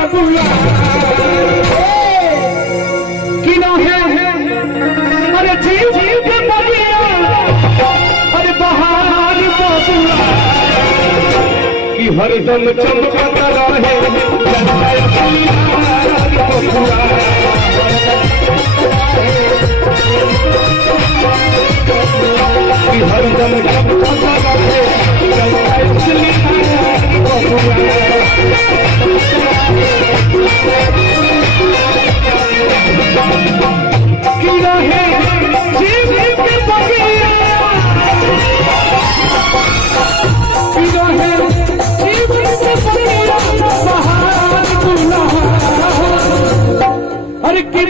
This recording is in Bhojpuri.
बबुआ कि ना है अरे जीव के बगिया अरे बहार बबुआ कि हरदम चमकता रहे हरदम चमकता रहे अरे कि